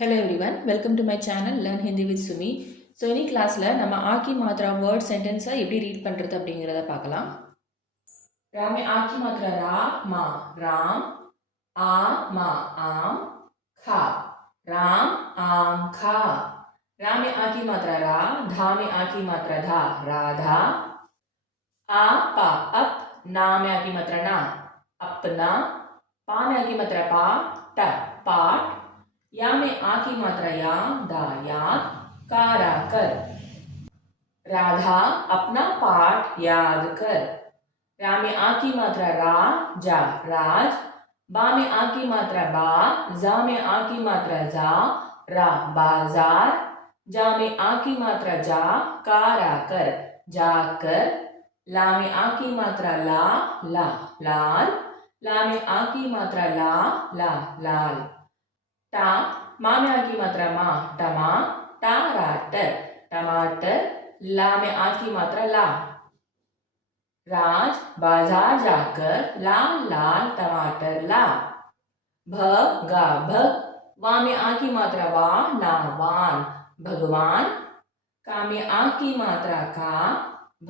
Hello everyone, welcome to my channel Learn Hindi with Sumi. So இனி கிளாஸில் நம்ம ஆக்கி மாத்திரா வேர்ட் சென்டென்ஸை எப்படி ரீட் பண்ணுறது அப்படிங்கிறத பார்க்கலாம். ராமே ஆக்கி மாத்திரா ரா மா ராம், ஆ மா ஆம், खा राम आम खा. रामे आकी मात्रा रा, धा में आकी मात्रा धा राधा, आ पा अप, ना में आकी मात्रा ना अपना, पा में आकी मात्रा पा ट पाठ, या में आ की मात्रा या दा याद कारा कर. राधा अपना पाठ याद कर. रा में आ की मात्रा रा जा राज, बा में आ की मात्रा बा, जा में आ की मात्रा जा रा बाजार, जा में आ की मात्रा जा कारा कर जाकर, ला में आ की मात्रा ला ला लाल, ला में आ की मात्रा ला ला लाल. टा मा में आ की मात्रा मा टमा टाराटर टमाटर, ला में आ की मात्रा ला. राज बाजार जाकर लाल लाल टमाटर ला. भ गा भ, वा में आ की मात्रा वा ना वान भगवान, का में आ की मात्रा का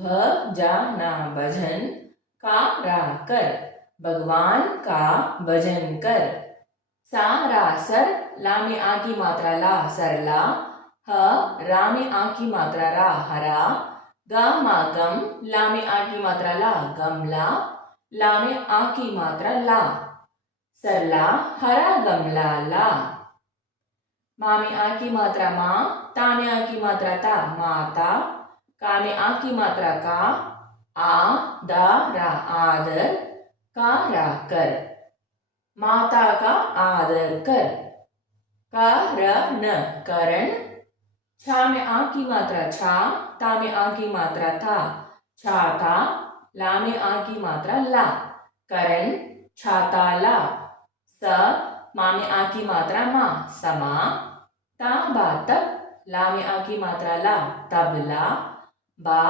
भ जा ना भजन का रा कर भगवान का भजन कर. सा रा सर, ला में आ की मात्रा ला सरला, ह रा में आ की मात्रा रा हरा, ग मा गम, ला में आ की मात्रा ला गमला, ला में आ की मात्रा ला सरला हरा गमला ला. मा में आ की मात्रा मा, ता में आ की मात्रा ता माता, का में आ की मात्रा का आ दा रा आदर का रा कर माता का आदर कर. करण करण, छा में आ की मात्रा छा, ता में आ की मात्रा था छाता, ला में आ की मात्रा ला करण छाता ला. स मा में आ की मात्रा मा समा, ता बा तब, ला में आ की मात्रा ला तबला, बा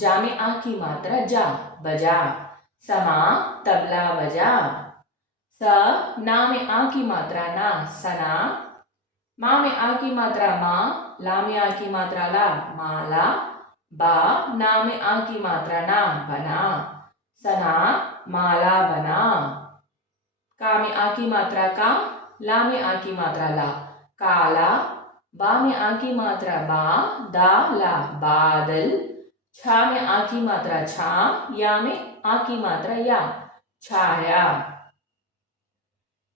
जा में आ की मात्रा जा बजा समा तबला बजा. स ना में आ की मात्रा ना सना, मा में आ की मात्रा मा, ला में आ की मात्रा ला माला, बा ना में आ की मात्रा ना बना सना माला बना. का में आ की मात्रा का, ला में आ की मात्रा ला काला, बा में आ की मात्रा बा दा ला बादल, छा में आ की मात्रा छा, या में आ की मात्रा या छाया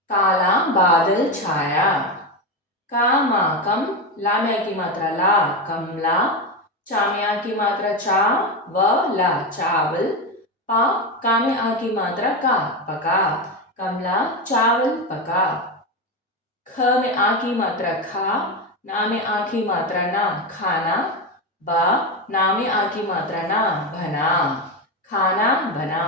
काला बादल छाया. का मा कम, ला में आ की मात्रा ला कमला, चा में आ की मात्रा चा व ला चावल, पा का में आ की मात्रा का पका कमला चावल पका. ख में आ की मात्रा खा, ना में आ की मात्रा ना खाना, बा ना में आ की मात्रा ना बना खाना बना.